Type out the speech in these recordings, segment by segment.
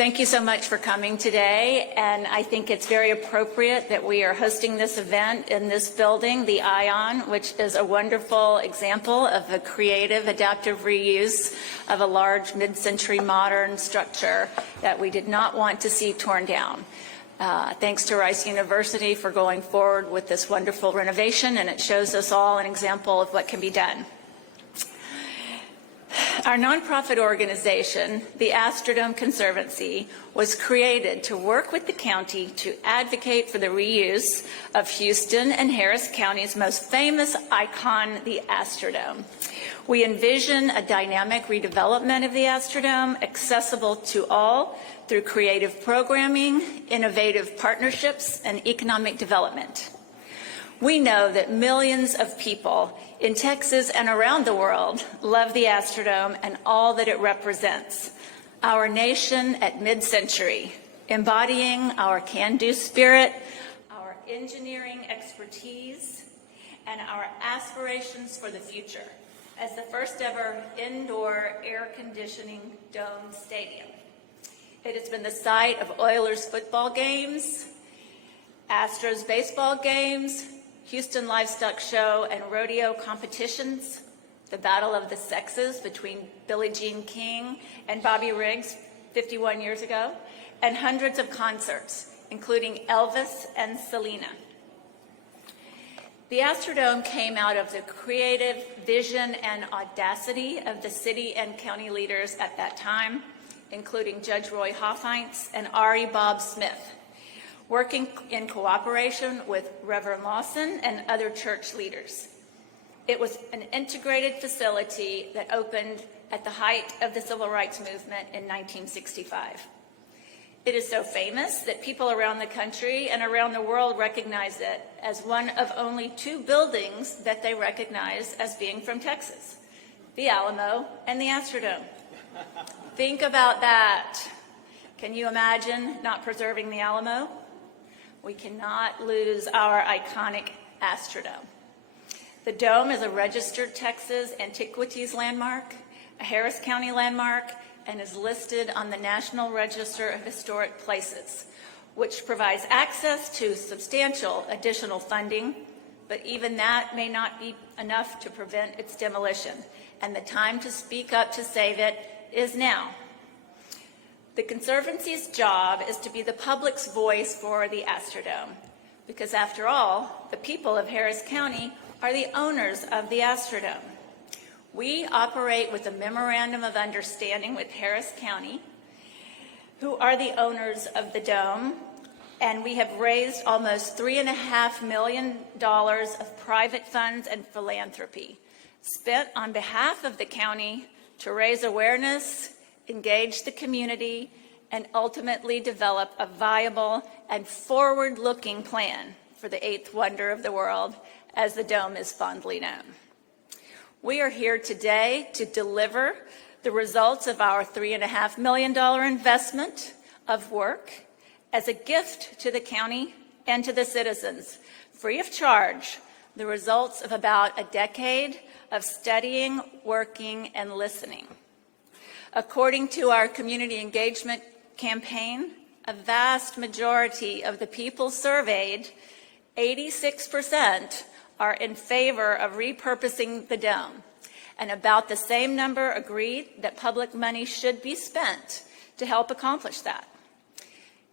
Thank you so much for coming today, and I think it's very appropriate that we are hosting this event in this building, the ION, which is a wonderful example of a creative, adaptive reuse of a large mid-century modern structure that we did not want to see torn down. Thanks to Rice University for going forward with this wonderful renovation, and it shows us all an example of what can be done. Our nonprofit organization, the Astrodome Conservancy, was created to work with the county to advocate for the reuse of Houston and Harris County's most famous icon, the Astrodome. We envision a dynamic redevelopment of the Astrodome, accessible to all through creative programming, innovative partnerships, and economic development. We know that millions of people in Texas and around the world love the Astrodome and all that it represents. Our nation at mid-century, embodying our can-do spirit, our engineering expertise, and our aspirations for the future as the first ever indoor air conditioning dome stadium. It has been the site of Oilers football games, Astros baseball games, Houston Livestock Show and rodeo competitions, the Battle of the Sexes between Billie Jean King and Bobby Riggs 51 years ago, and hundreds of concerts, including Elvis and Selena. The Astrodome came out of the creative vision and audacity of the city and county leaders at that time, including Judge Roy Hoffheinz and Ari Bob Smith, working in cooperation with Reverend Lawson and other church leaders. It was an integrated facility that opened at the height of the Civil Rights Movement in 1965. It is so famous that people around the country and around the world recognize it as one of only 2 buildings that they recognize as being from Texas, the Alamo and the Astrodome. Think about that. Can you imagine not preserving the Alamo? We cannot lose our iconic Astrodome. The Dome is a registered Texas Antiquities Landmark, a Harris County landmark, and is listed on the National Register of Historic Places, which provides access to substantial additional funding, but even that may not be enough to prevent its demolition, and the time to speak up to save it is now. The Conservancy's job is to be the public's voice for the Astrodome, because after all, the people of Harris County are the owners of the Astrodome. We operate with a memorandum of understanding with Harris County, who are the owners of the Dome, and we have raised almost $3.5 million of private funds and philanthropy spent on behalf of the county to raise awareness, engage the community, and ultimately develop a viable and forward-looking plan for the 8th wonder of the world, as the Dome is fondly known. We are here today to deliver the results of our $3.5 million investment of work as a gift to the county and to the citizens, free of charge, the results of about a decade of studying, working, and listening. According to our community engagement campaign, a vast majority of the people surveyed, 86%, are in favor of repurposing the Dome, and about the same number agreed that public money should be spent to help accomplish that.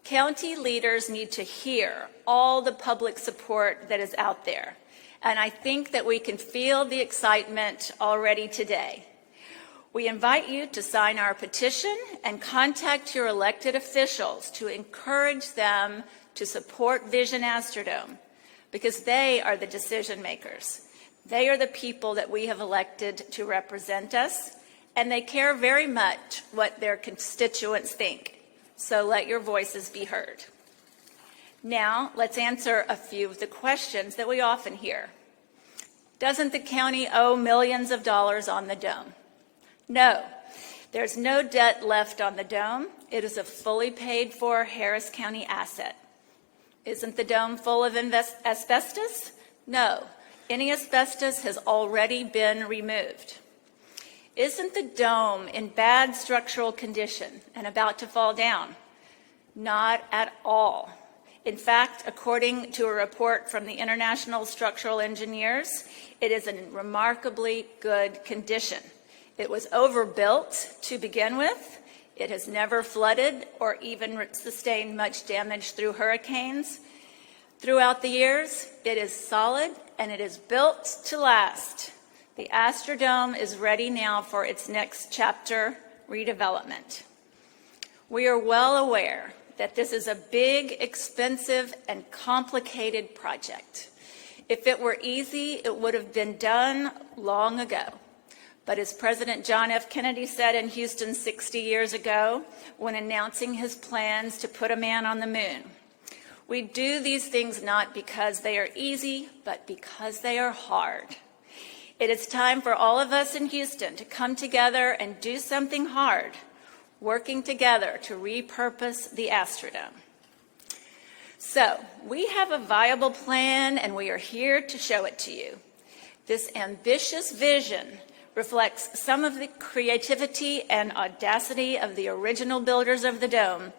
County leaders need to hear all the public support that is out there, and I think that we can feel the excitement already today. We invite you to sign our petition and contact your elected officials to encourage them to support Vision Astrodome, because they are the decision makers. They are the people that we have elected to represent us, and they care very much what their constituents think. So let your voices be heard. Now, let's answer a few of the questions that we often hear. Doesn't the county owe millions of dollars on the Dome? No, there's no debt left on the Dome. It is a fully paid for Harris County asset. Isn't the Dome full of asbestos? No, any asbestos has already been removed. Isn't the dome in bad structural condition and about to fall down? Not at all. In fact, according to a report from the International Structural Engineers, it is in remarkably good condition. It was overbuilt to begin with. It has never flooded or even sustained much damage through hurricanes. Throughout the years, it is solid and it is built to last. The Astrodome is ready now for its next chapter, redevelopment. We are well aware that this is a big, expensive, and complicated project. If it were easy, it would have been done long ago. But as President John F. Kennedy said in Houston 60 years ago, when announcing his plans to put a man on the moon, we do these things not because they are easy, but because they are hard. It is time for all of us in Houston to come together and do something hard, working together to repurpose the Astrodome. So, we have a viable plan and we are here to show it to you. This ambitious vision reflects some of the creativity and audacity of the original builders of the dome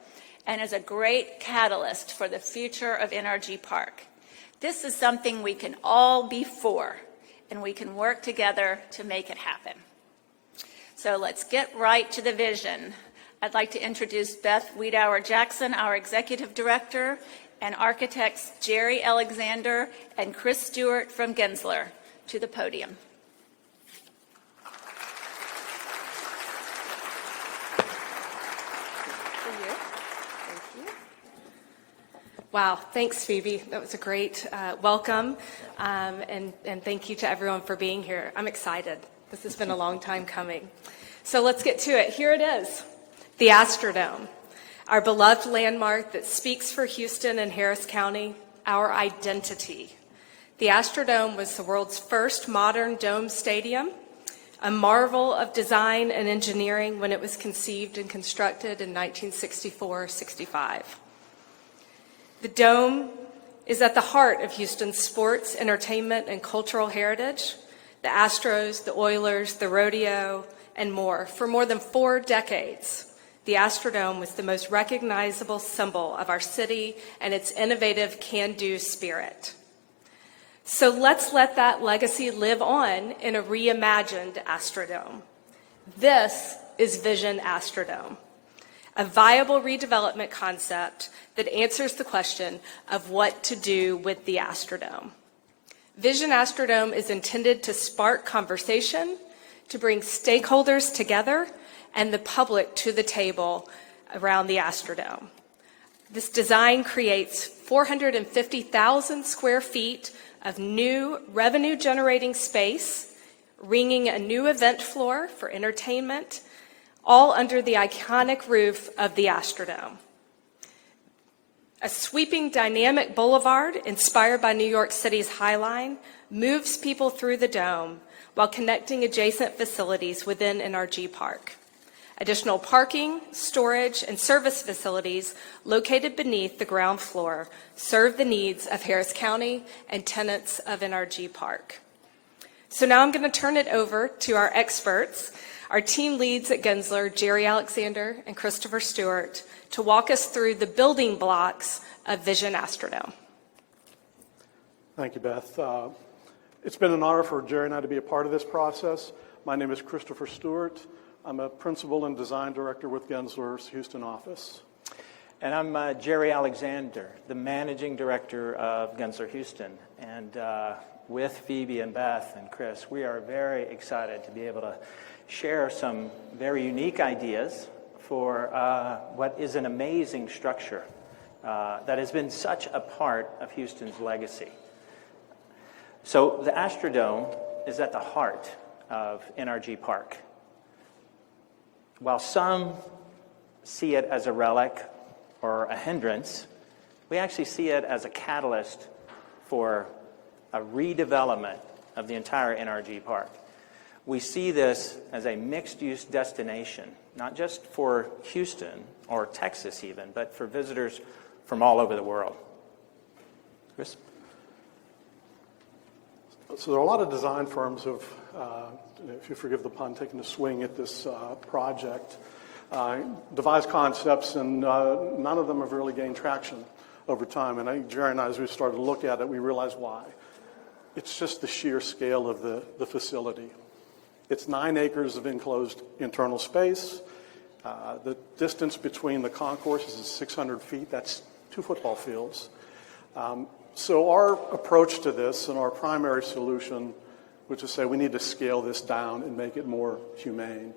and is a great catalyst for the future of NRG Park. This is something we can all be for, and we can work together to make it happen. So let's get right to the vision. I'd like to introduce Beth Wiedauer-Jackson, our Executive Director, and architects Jerry Alexander and Chris Stewart from Gensler to the podium. Wow, thanks, Phoebe. That was a great welcome, and thank you to everyone for being here. I'm excited. This has been a long time coming. So let's get to it. Here it is, the Astrodome, our beloved landmark that speaks for Houston and Harris County, our identity. The Astrodome was the world's first modern dome stadium, a marvel of design and engineering when it was conceived and constructed in 1964-65. The Dome is at the heart of Houston's sports, entertainment, and cultural heritage. The Astros, the Oilers, the rodeo, and more. For more than 4 decades, the Astrodome was the most recognizable symbol of our city and its innovative can-do spirit. So let's let that legacy live on in a reimagined Astrodome. This is Vision Astrodome, a viable redevelopment concept that answers the question of what to do with the Astrodome. Vision Astrodome is intended to spark conversation, to bring stakeholders together, and the public to the table around the Astrodome. This design creates 450,000 square feet of new revenue-generating space, ringing a new event floor for entertainment, all under the iconic roof of the Astrodome. A sweeping dynamic boulevard inspired by New York City's High Line moves people through the dome while connecting adjacent facilities within NRG Park. Additional parking, storage, and service facilities located beneath the ground floor serve the needs of Harris County and tenants of NRG Park. So now I'm going to turn it over to our experts, our team leads at Gensler, Jerry Alexander and Christopher Stewart, to walk us through the building blocks of Vision Astrodome. Thank you, Beth. It's been an honor for Jerry and I to be a part of this process. My name is Christopher Stewart. I'm a principal and design director with Gensler's Houston office. And I'm Jerry Alexander, the managing director of Gensler Houston. And with Phoebe and Beth and Chris, we are very excited to be able to share some very unique ideas for what is an amazing structure that has been such a part of Houston's legacy. So the Astrodome is at the heart of NRG Park. While some see it as a relic or a hindrance, we actually see it as a catalyst for a redevelopment of the entire NRG Park. We see this as a mixed-use destination, not just for Houston or Texas even, but for visitors from all over the world. Chris? So there are a lot of design firms who've if you forgive the pun, taking a swing at this project. Devised concepts, and none of them have really gained traction over time. And I think Jerry and I, as we started to look at it, we realized why. It's just the sheer scale of the facility. It's 9 acres of enclosed internal space. The distance between the concourses is 600 feet. That's 2 football fields. So our approach to this and our primary solution was to say we need to scale this down and make it more humane.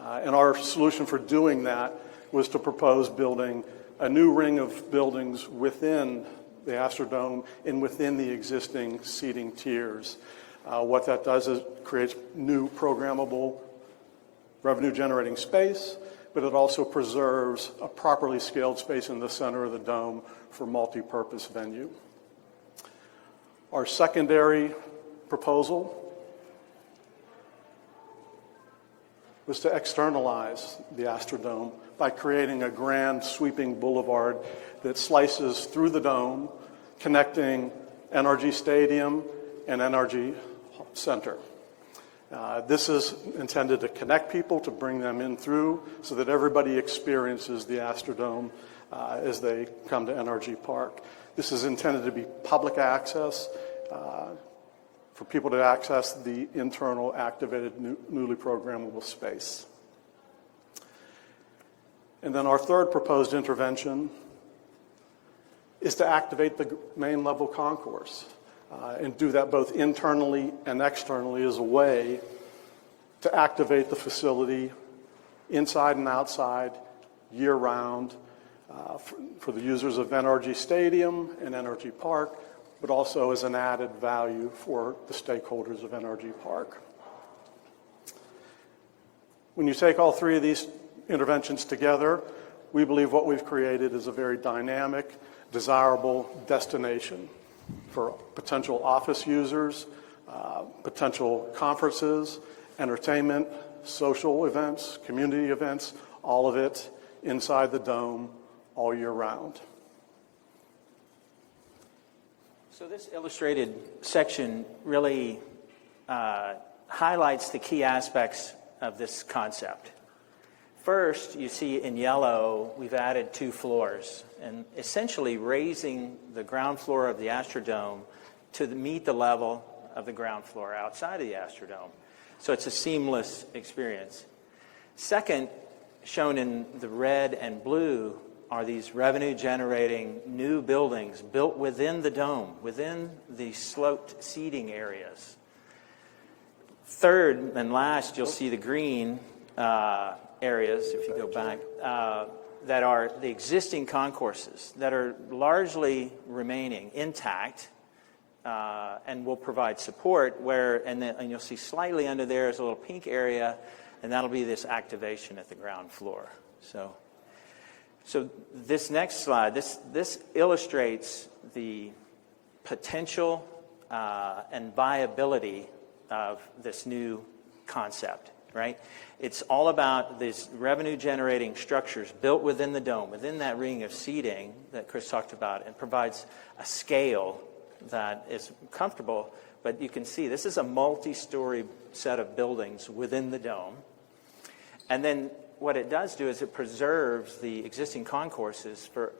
And our solution for doing that was to propose building a new ring of buildings within the Astrodome and within the existing seating tiers. What that does is creates new programmable revenue-generating space, but it also preserves a properly scaled space in the center of the dome for multi-purpose venue. Our secondary proposal was to externalize the Astrodome by creating a grand sweeping boulevard that slices through the dome, connecting NRG Stadium and NRG Center. This is intended to connect people, to bring them in through, so that everybody experiences the Astrodome as they come to NRG Park. This is intended to be public access for people to access the internal activated newly programmable space. And then our third proposed intervention is to activate the main level concourse and do that both internally and externally as a way to activate the facility inside and outside year-round for the users of NRG Stadium and NRG Park, but also as an added value for the stakeholders of NRG Park. When you take all 3 of these interventions together, we believe what we've created is a very dynamic, desirable destination for potential office users, potential conferences, entertainment, social events, community events, all of it inside the dome all year round. So this illustrated section really highlights the key aspects of this concept. First, you see in yellow, we've added 2 floors, and essentially raising the ground floor of the Astrodome to meet the level of the ground floor outside of the Astrodome. So it's a seamless experience. Second, shown in the red and blue, are these revenue-generating new buildings built within the dome, within the sloped seating areas. Third and last, you'll see the green areas, if you go back, that are the existing concourses that are largely remaining intact and will provide support and you'll see slightly under there is a little pink area, and that'll be this activation at the ground floor. So this next slide, this illustrates the potential and viability of this new concept, right? It's all about these revenue-generating structures built within the dome, within that ring of seating that Chris talked about, and provides a scale that is comfortable. But you can see this is a multi-story set of buildings within the dome. And then what it does do is it preserves the existing concourses for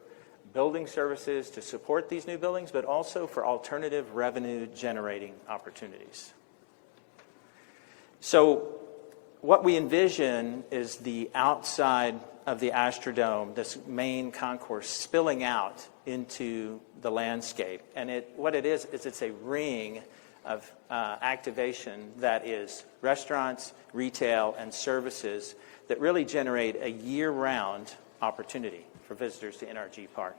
building services to support these new buildings, but also for alternative revenue-generating opportunities. So what we envision is the outside of the Astrodome, this main concourse, spilling out into the landscape. And what it is it's a ring of activation that is restaurants, retail, and services that really generate a year-round opportunity for visitors to NRG Park.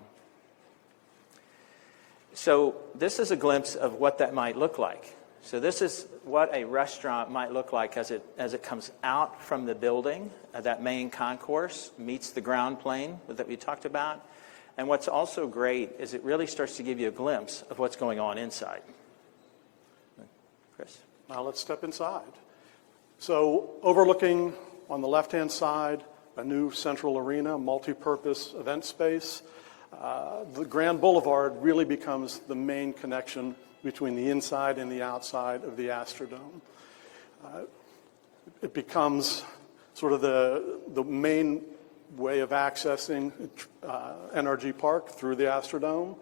So this is a glimpse of what that might look like. So this is what a restaurant might look like as it comes out from the building. That main concourse meets the ground plane that we talked about. And what's also great is it really starts to give you a glimpse of what's going on inside. Chris? Now let's step inside. So overlooking on the left-hand side, a new central arena, multi-purpose event space. The Grand Boulevard really becomes the main connection between the inside and the outside of the Astrodome. it becomes sort of the main way of accessing NRG Park through the Astrodome.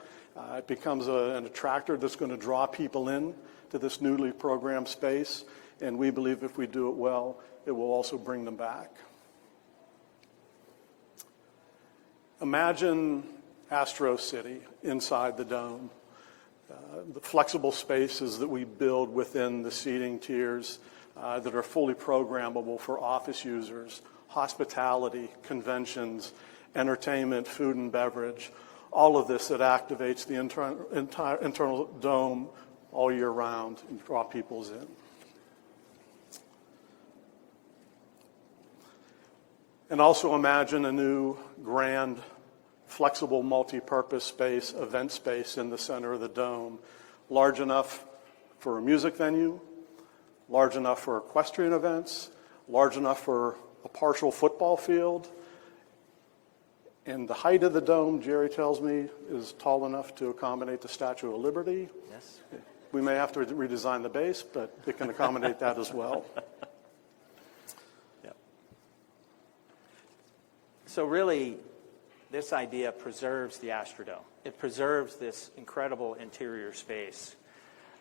It becomes an attractor that's going to draw people in to this newly programmed space, and we believe if we do it well, it will also bring them back. Imagine Astro City inside the dome. The flexible spaces that we build within the seating tiers that are fully programmable for office users, hospitality, conventions, entertainment, food and beverage, all of this that activates the internal dome all year round and draw people in. And also imagine a new grand flexible multi-purpose space, event space in the center of the dome, large enough for a music venue, large enough for equestrian events, large enough for a partial football field. And the height of the dome, Jerry tells me, is tall enough to accommodate the Statue of Liberty. Yes. We may have to redesign the base, but it can accommodate that as well. Yeah. So really, this idea preserves the Astrodome. It preserves this incredible interior space.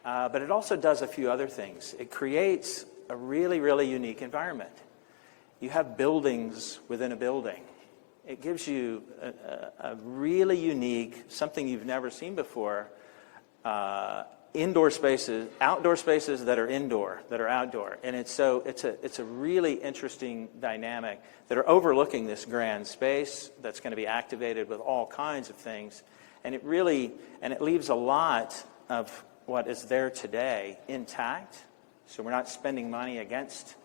But it also does a few other things. It creates a really, really unique environment. You have buildings within a building. It gives you a really unique, something you've never seen before, indoor spaces, outdoor spaces that are indoor, that are outdoor. And it's a really interesting dynamic that are overlooking this grand space that's going to be activated with all kinds of things. And it leaves a lot of what is there today intact. So we're not spending money against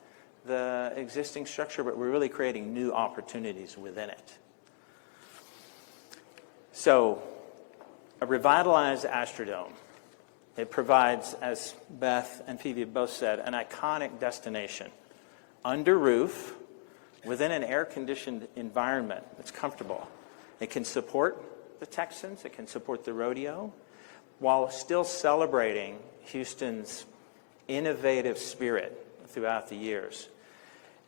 the existing structure, but we're really creating new opportunities within it. So a revitalized Astrodome, it provides, as Beth and Phoebe both said, an iconic destination under roof within an air-conditioned environment that's comfortable. It can support the Texans, it can support the rodeo, while still celebrating Houston's innovative spirit throughout the years.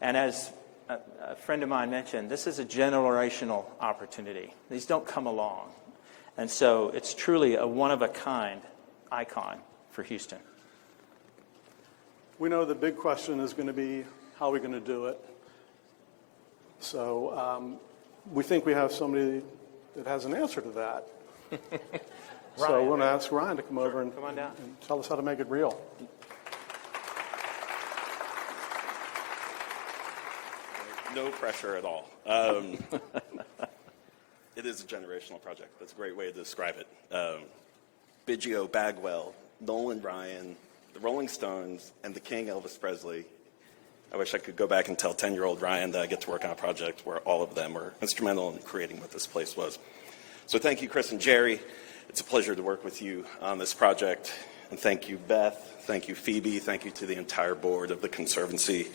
And as a friend of mine mentioned, this is a generational opportunity. These don't come along. And so it's truly a one-of-a-kind icon for Houston. We know the big question is going to be, how are we going to do it? So we think we have somebody that has an answer to that. So we're going to ask Ryan to come over and tell us how to make it real. No pressure at all. It is a generational project. That's a great way to describe it. Biggio, Bagwell, Nolan Ryan, the Rolling Stones, and the King Elvis Presley. I wish I could go back and tell 10-year-old Ryan that I get to work on a project where all of them were instrumental in creating what this place was. So thank you, Chris and Jerry. It's a pleasure to work with you on this project. And thank you, Beth. Thank you, Phoebe. Thank you to the entire board of the Conservancy.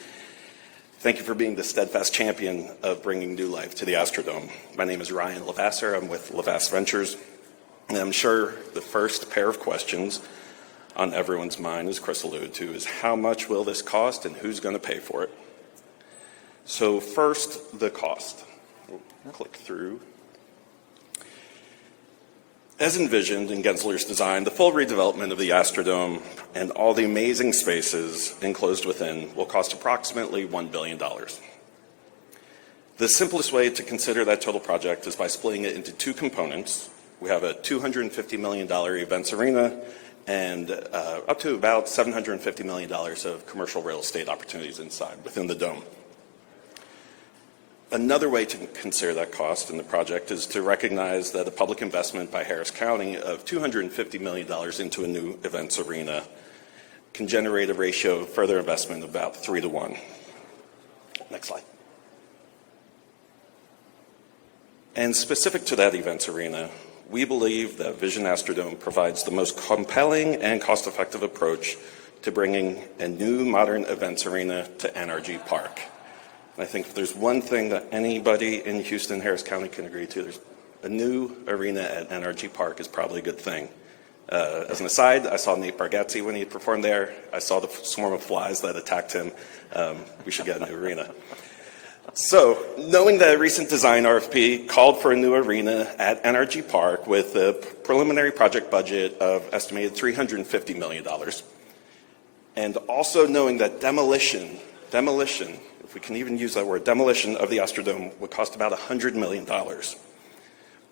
Thank you for being the steadfast champion of bringing new life to the Astrodome. My name is Ryan Lavasser. I'm with Lavass Ventures. And I'm sure the first pair of questions on everyone's mind, as Chris alluded to, is how much will this cost and who's going to pay for it? So first, the cost. We'll click through. As envisioned in Gensler's design, the full redevelopment of the Astrodome and all the amazing spaces enclosed within will cost approximately $1 billion. The simplest way to consider that total project is by splitting it into two components. We have a $250 million events arena and up to about $750 million of commercial real estate opportunities inside within the dome. Another way to consider that cost in the project is to recognize that a public investment by Harris County of $250 million into a new events arena can generate a ratio of further investment of about 3 to 1. Next slide. And specific to that events arena, we believe that Vision Astrodome provides the most compelling and cost-effective approach to bringing a new modern events arena to NRG Park. I think if there's one thing that anybody in Houston, Harris County can agree to, there's a new arena at NRG Park is probably a good thing. As an aside, I saw Nate Bargatze when he performed there. I saw the swarm of flies that attacked him. We should get a new arena. So, knowing that a recent design RFP called for a new arena at NRG Park with a preliminary project budget of estimated $350 million, and also knowing that demolition, if we can even use that word, demolition of the Astrodome would cost about $100 million,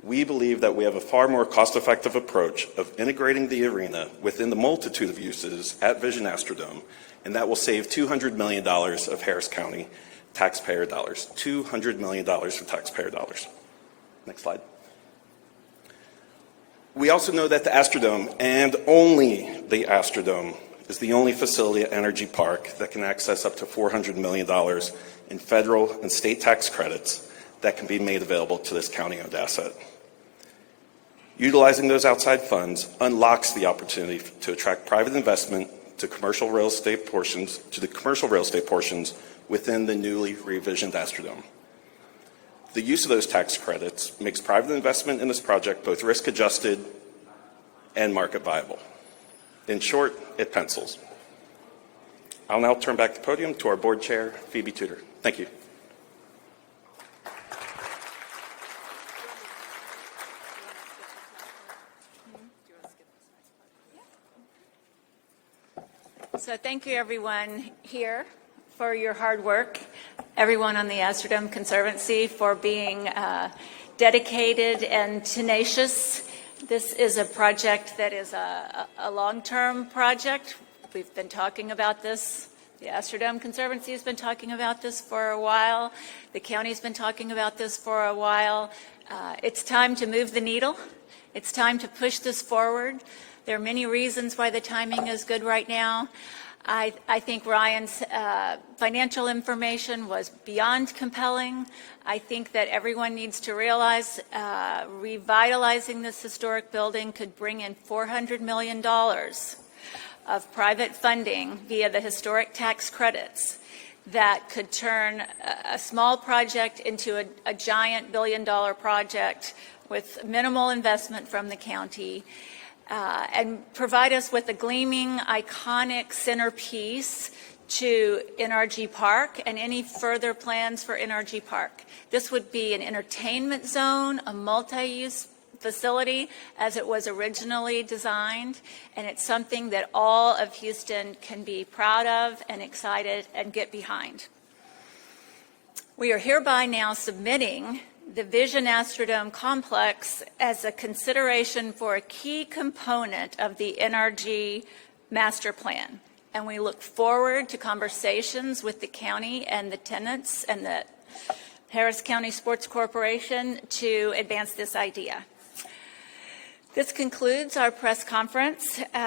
we believe that we have a far more cost-effective approach of integrating the arena within the multitude of uses at Vision Astrodome, and that will save $200 million of Harris County taxpayer dollars. $200 million for taxpayer dollars. Next slide. We also know that the Astrodome, and only the Astrodome, is the only facility at Energy Park that can access up to $400 million in federal and state tax credits that can be made available to this county-owned asset. Utilizing those outside funds unlocks the opportunity to attract private investment to commercial real estate portions, within the newly revisioned Astrodome. The use of those tax credits makes private investment in this project both risk-adjusted and market viable. In short, it pencils. I'll now turn back the podium to our board chair, Phoebe Tudor. Thank you. So thank you, everyone here, for your hard work, everyone on the Astrodome Conservancy for being dedicated and tenacious. This is a project that is a long-term project. We've been talking about this. The Astrodome Conservancy has been talking about this for a while. The county's been talking about this for a while. It's time to move the needle. It's time to push this forward. There are many reasons why the timing is good right now. I think Ryan's financial information was beyond compelling. I think that everyone needs to realize revitalizing this historic building could bring in $400 million of private funding via the historic tax credits that could turn a small project into a giant billion-dollar project with minimal investment from the county. And provide us with a gleaming, iconic centerpiece to NRG Park and any further plans for NRG Park. This would be an entertainment zone, a multi-use facility as it was originally designed, and it's something that all of Houston can be proud of and excited and get behind. We are hereby now submitting the Vision Astrodome complex as a consideration for a key component of the NRG master plan. And we look forward to conversations with the county and the tenants and the Harris County Sports Corporation to advance this idea. This concludes our press conference.